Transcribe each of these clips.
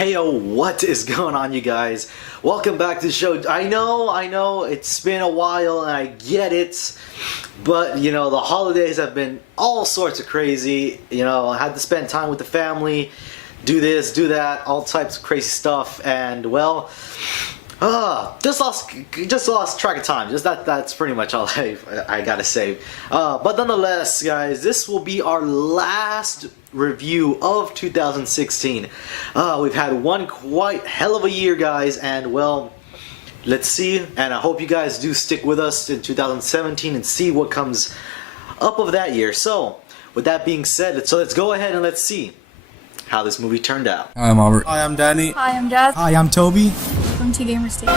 Heyo, what is going on, you guys? Welcome back to the show. I know, it's been a while and I get it, but you know, the holidays have been all sorts of crazy. You know, I had to spend time with the family, do this, do that, all types of crazy stuff, and well, just lost track of time. That's pretty much all I gotta say. But nonetheless, guys, this will be our last review of 2016. We've had one quite hell of a year, guys, and well, let's see. And I hope you guys do stick with us in 2017 and see what comes up of that year. So, with that being said, let's go ahead and let's see how this movie turned out. Hi, I'm Albert. Hi, I'm Danny. Hi, I'm Jazz. Hi, I'm Toby. Welcome to Gamer State.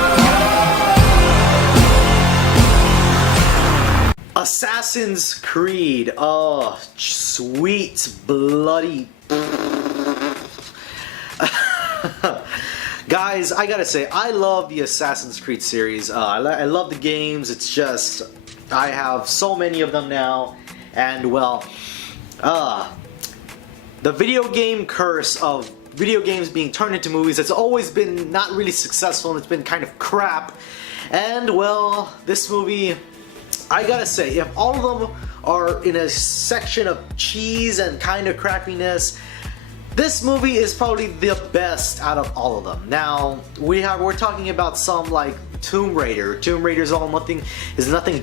Assassin's Creed. Oh, sweet bloody. Guys, I gotta say, I love the Assassin's Creed series. I love the games. It's just, I have so many of them now, and well, the video game curse of video games being turned into movies has always been not really successful, and it's been kind of crap. And well, this movie, I gotta say, if all of them are in a section of cheese and kind of crappiness, this movie is probably the best out of all of them. Now, we're talking about some like Tomb Raider. Tomb Raider is nothing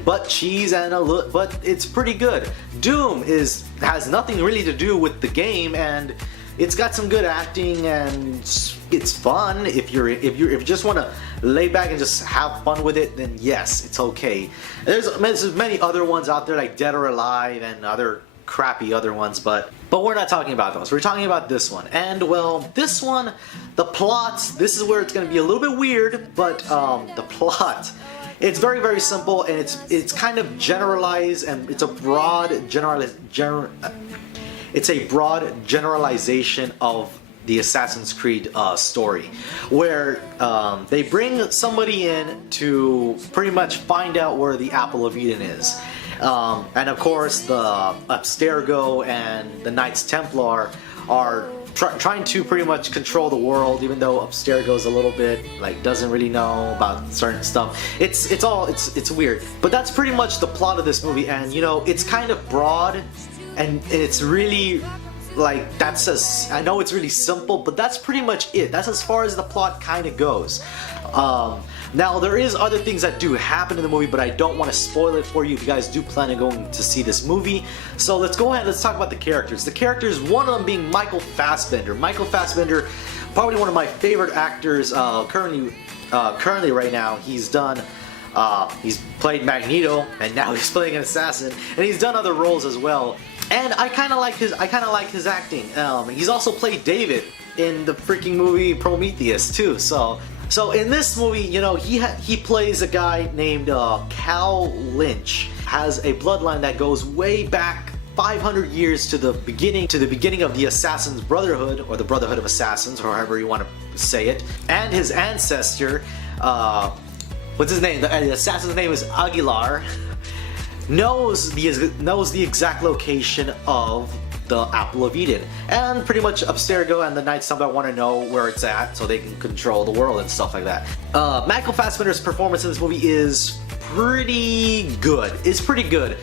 but cheese but it's pretty good. Doom has nothing really to do with the game, and it's got some good acting and it's fun. If you just want to lay back and just have fun with it, then yes, it's okay. There's many other ones out there like Dead or Alive and other crappy other ones, but we're not talking about those. We're talking about this one. And well, this one, the plot, this is where it's going to be a little bit weird, but the plot, it's very, very simple, and it's kind of generalized, and it's a broad generalization of the Assassin's Creed story, where they bring somebody in to pretty much find out where the Apple of Eden is. And of course, the Abstergo and the Knights Templar are trying to pretty much control the world, even though Abstergo's a little bit like doesn't really know about certain stuff. It's weird, but that's pretty much the plot of this movie. And you know, it's kind of broad, and it's really like I know it's really simple, but that's pretty much it. That's as far as the plot kind of goes. Now, there is other things that do happen in the movie, but I don't want to spoil it for you if you guys do plan on going to see this movie. So let's go ahead, let's talk about the characters. The characters, one of them being Michael Fassbender. Michael Fassbender, probably one of my favorite actors currently right now. He's played Magneto, and now he's playing an assassin, and he's done other roles as well. And I kind of like his acting. He's also played David in the freaking movie Prometheus too. So in this movie, you know, he plays a guy named Cal Lynch. Has a bloodline that goes way back 500 years to the beginning of the Assassin's Brotherhood, or the Brotherhood of Assassins, or however you want to say it. And his ancestor, what's his name? The assassin's name is Aguilar. knows the exact location of the Apple of Eden, and pretty much Abstergo and the Knights Templar want to know where it's at so they can control the world and stuff like that. Michael Fassbender's performance in this movie is pretty good. It's pretty good.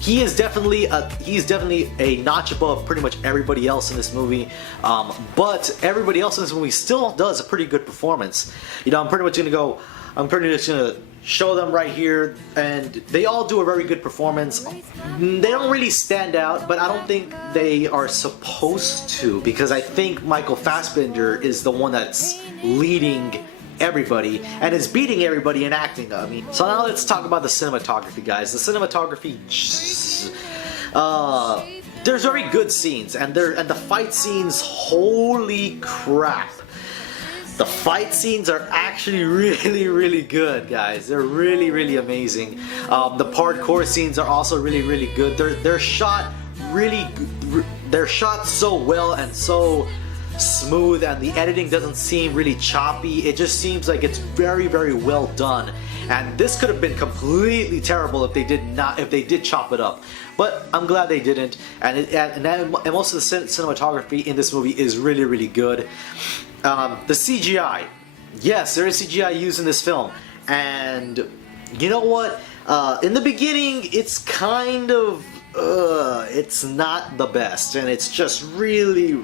He's definitely a notch above pretty much everybody else in this movie, but everybody else in this movie still does a pretty good performance. You know, I'm pretty much gonna show them right here, and they all do a very good performance. They don't really stand out, but I don't think they are supposed to, because I think Michael Fassbender is the one that's leading everybody and is beating everybody in acting. I mean, so now let's talk about the cinematography, guys. The cinematography, there's very good scenes, and the fight scenes, holy crap. The fight scenes are actually really, really good, guys. They're really, really amazing. The parkour scenes are also really, really good. They're shot really, they're shot so well and so smooth, and the editing doesn't seem really choppy. It just seems like it's very, very well done. And this could have been completely terrible if they did chop it up. But I'm glad they didn't. And most of the cinematography in this movie is really, really good. The CGI, yes, there is CGI used in this film, and you know what? In the beginning, it's kind of it's not the best, and it's just really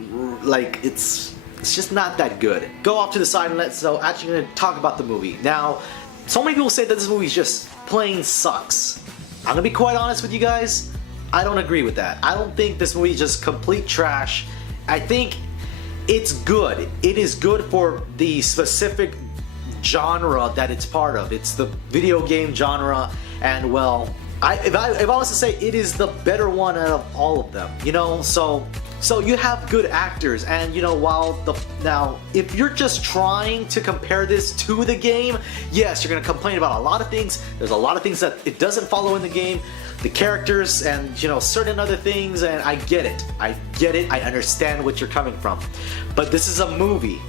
like it's just not that good. Go off to the side and so actually going to talk about the movie now. So many people say that this movie just plain sucks. I'm gonna be quite honest with you guys. I don't agree with that. I don't think this movie is just complete trash. I think it's good. It is good for the specific genre that it's part of. It's the video game genre, and well, if I was to say, it is the better one out of all of them. You know, so you have good actors, and you know, now if you're just trying to compare this to the game, yes, you're gonna complain about a lot of things. There's a lot of things that it doesn't follow in the game, the characters, and you know, certain other things, and I get it. I understand what you're coming from, but this is a movie.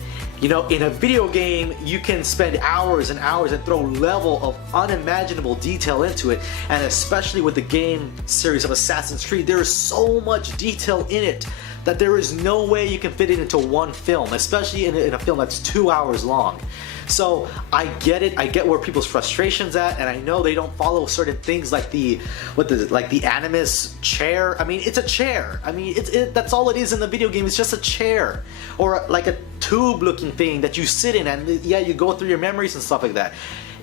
You know, in a video game, you can spend hours and hours and throw level of unimaginable detail into it, and especially with the game series of Assassin's Creed, there is so much detail in it that there is no way you can fit it into one film, especially in a film that's 2 hours long. So I get it. I get where people's frustrations at, and I know they don't follow certain things like the Animus chair. I mean, it's a chair. I mean, that's all it is in the video game. It's just a chair, or like a tube-looking thing that you sit in, and yeah, you go through your memories and stuff like that.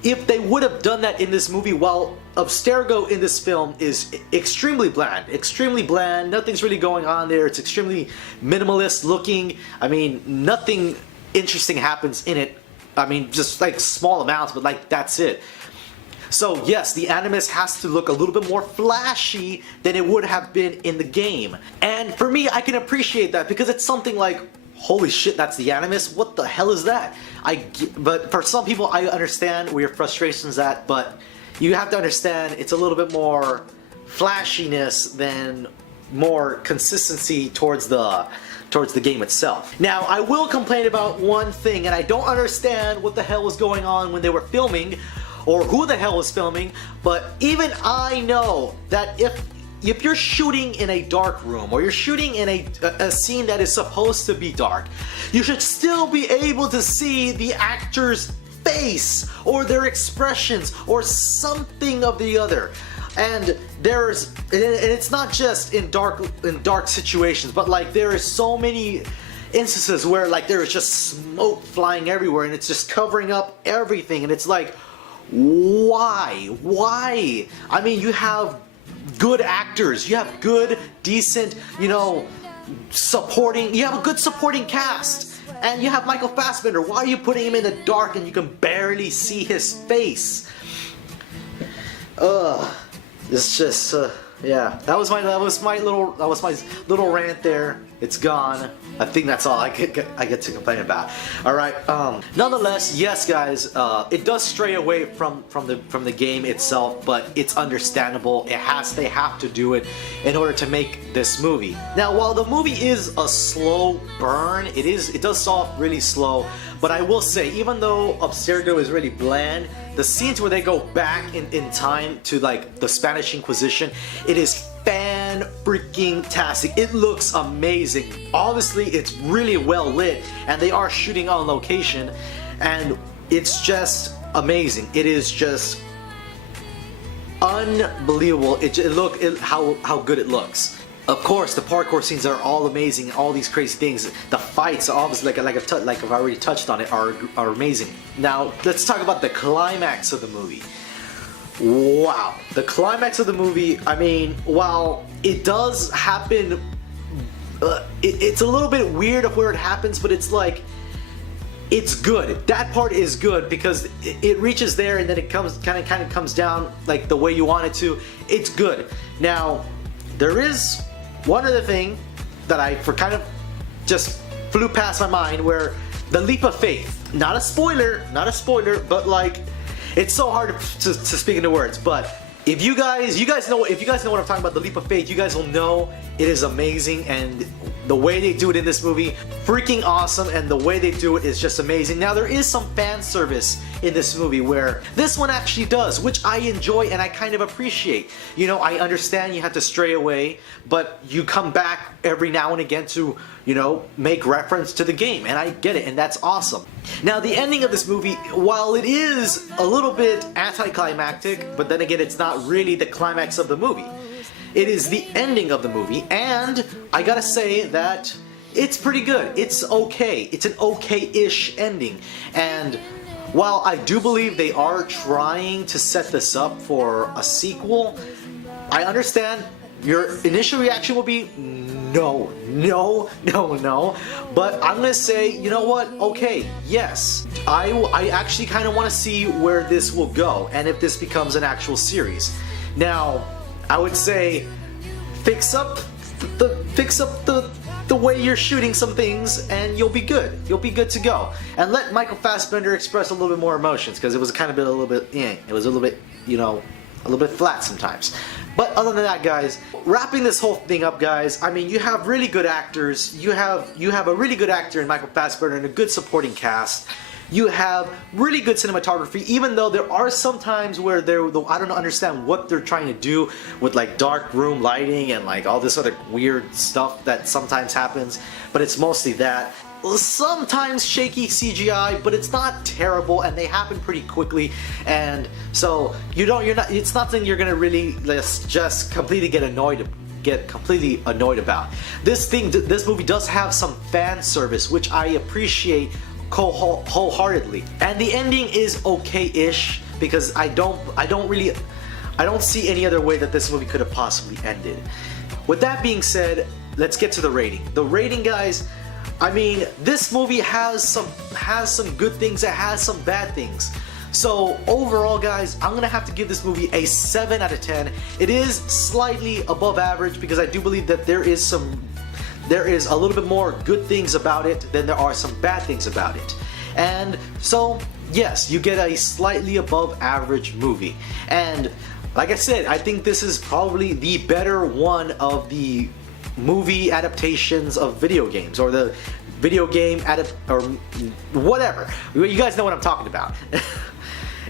If they would have done that in this movie, while Abstergo in this film is extremely bland, nothing's really going on there. It's extremely minimalist looking. I mean, nothing interesting happens in it. I mean, just like small amounts, but like that's it. So yes, the Animus has to look a little bit more flashy than it would have been in the game. And for me, I can appreciate that because it's something like, holy shit, that's the Animus? What the hell is that? But for some people, I understand where your frustration's at, but you have to understand it's a little bit more flashiness than more consistency towards the game itself. Now, I will complain about one thing, and I don't understand what the hell was going on when they were filming, or who the hell was filming, but even I know that if you're shooting in a dark room, or you're shooting in a scene that is supposed to be dark, you should still be able to see the actor's face, or their expressions, or something of the other. And it's not just in dark situations, but like there is so many instances where like there is just smoke flying everywhere, and it's just covering up everything, and it's like, why? I mean, you have good actors, you have good, decent, you know, you have a good supporting cast, and you have Michael Fassbender. Why are you putting him in the dark and you can barely see his face? It's just, yeah. That was my little rant there. It's gone. I think that's all I get to complain about. All right. Nonetheless, yes, guys. It does stray away from the game itself, but it's understandable. They have to do it in order to make this movie. Now, while the movie is a slow burn, it does start off really slow. But I will say, even though Abstergo is really bland, the scenes where they go back in time to like the Spanish Inquisition, it is fan-freaking-tastic. It looks amazing. Obviously, it's really well lit, and they are shooting on location, and it's just amazing. It is just unbelievable. How good it looks. Of course, the parkour scenes are all amazing. All these crazy things. The fights, obviously, like I've already touched on it, are amazing. Now, let's talk about the climax of the movie. Wow, the climax of the movie. I mean, while it does happen, it's a little bit weird of where it happens, but it's like, it's good. That part is good because it reaches there and then it kind of comes down like the way you want it to. It's good. Now, there is one other thing that kind of just flew past my mind, where the leap of faith. Not a spoiler, but like, it's so hard to speak into words, but if you guys know what I'm talking about, the leap of faith, you guys will know it is amazing, and the way they do it in this movie, freaking awesome, and the way they do it is just amazing. Now there is some fan service in this movie where this one actually does, which I enjoy and I kind of appreciate. You know, I understand you have to stray away, but you come back every now and again to, you know, make reference to the game, and I get it, and that's awesome. Now the ending of this movie, while it is a little bit anticlimactic, but then again it's not really the climax of the movie. It is the ending of the movie, and I gotta say that it's pretty good. It's okay. It's an okay-ish ending. And while I do believe they are trying to set this up for a sequel, I understand your initial reaction will be no, no, no, no. But I'm gonna say, you know what? Okay, yes. I actually kind of want to see where this will go and if this becomes an actual series. Now, I would say fix up the way you're shooting some things, and you'll be good. You'll be good to go. And let Michael Fassbender express a little bit more emotions, because it was kind of been a little bit, it was a little bit, you know, a little bit flat sometimes. But other than that, guys, wrapping this whole thing up, guys, I mean, you have really good actors. You have a really good actor in Michael Fassbender and a good supporting cast. You have really good cinematography, even though there are some times where I don't understand what they're trying to do with like dark room lighting and like all this other weird stuff that sometimes happens, but it's mostly that. Sometimes shaky CGI, but it's not terrible, and they happen pretty quickly, and so it's nothing you're gonna really just completely get completely annoyed about. This movie does have some fan service, which I appreciate wholeheartedly, and the ending is okay-ish, because I don't see any other way that this movie could have possibly ended. With that being said, let's get to the rating. The rating, guys, I mean, this movie has some good things, it has some bad things. So overall, guys, I'm gonna have to give this movie a 7 out of 10. It is slightly above average because I do believe that there is a little bit more good things about it than there are some bad things about it. And so, yes, you get a slightly above average movie. And like I said, I think this is probably the better one of the movie adaptations of video games, or the video game or whatever. You guys know what I'm talking about.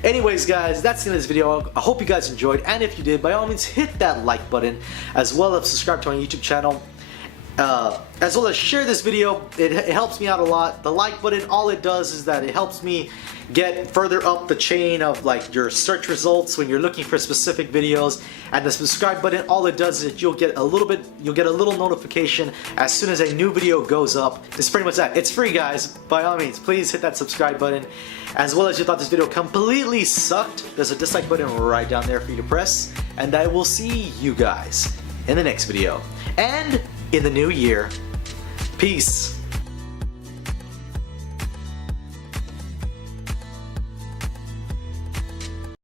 Anyways, guys, that's the end of this video. I hope you guys enjoyed, and if you did, by all means hit that like button, as well as subscribe to our YouTube channel. As well as share this video. It helps me out a lot. The like button, all it does is that it helps me get further up the chain of like your search results when you're looking for specific videos. And the subscribe button, all it does is that you'll get a little notification as soon as a new video goes up. It's pretty much that. It's free, guys. By all means, please hit that subscribe button. As well as you thought this video completely sucked, there's a dislike button right down there for you to press. And I will see you guys in the next video. And in the new year. Peace.